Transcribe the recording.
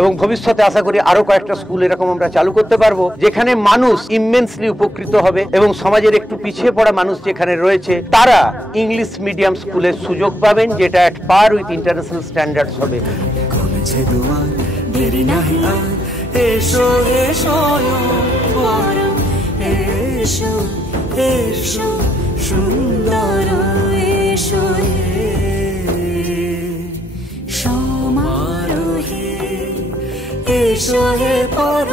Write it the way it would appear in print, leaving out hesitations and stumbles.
এবং ভবিষ্যতে আশা করি আরো কয়েকটা স্কুল এরকম আমরা চালু করতে পারবো, যেখানে মানুষ ইমেন্সলি উপকৃত হবে এবং সমাজের একটু পিছিয়ে পড়া মানুষ যেখানে রয়েছে তারা ইংলিশ মিডিয়াম স্কুলের সুযোগ পাবেন, যেটা at per with international standards হবে। এসো এসো এসো এসো সুন্দর এসো সমারোহে এসো হে পর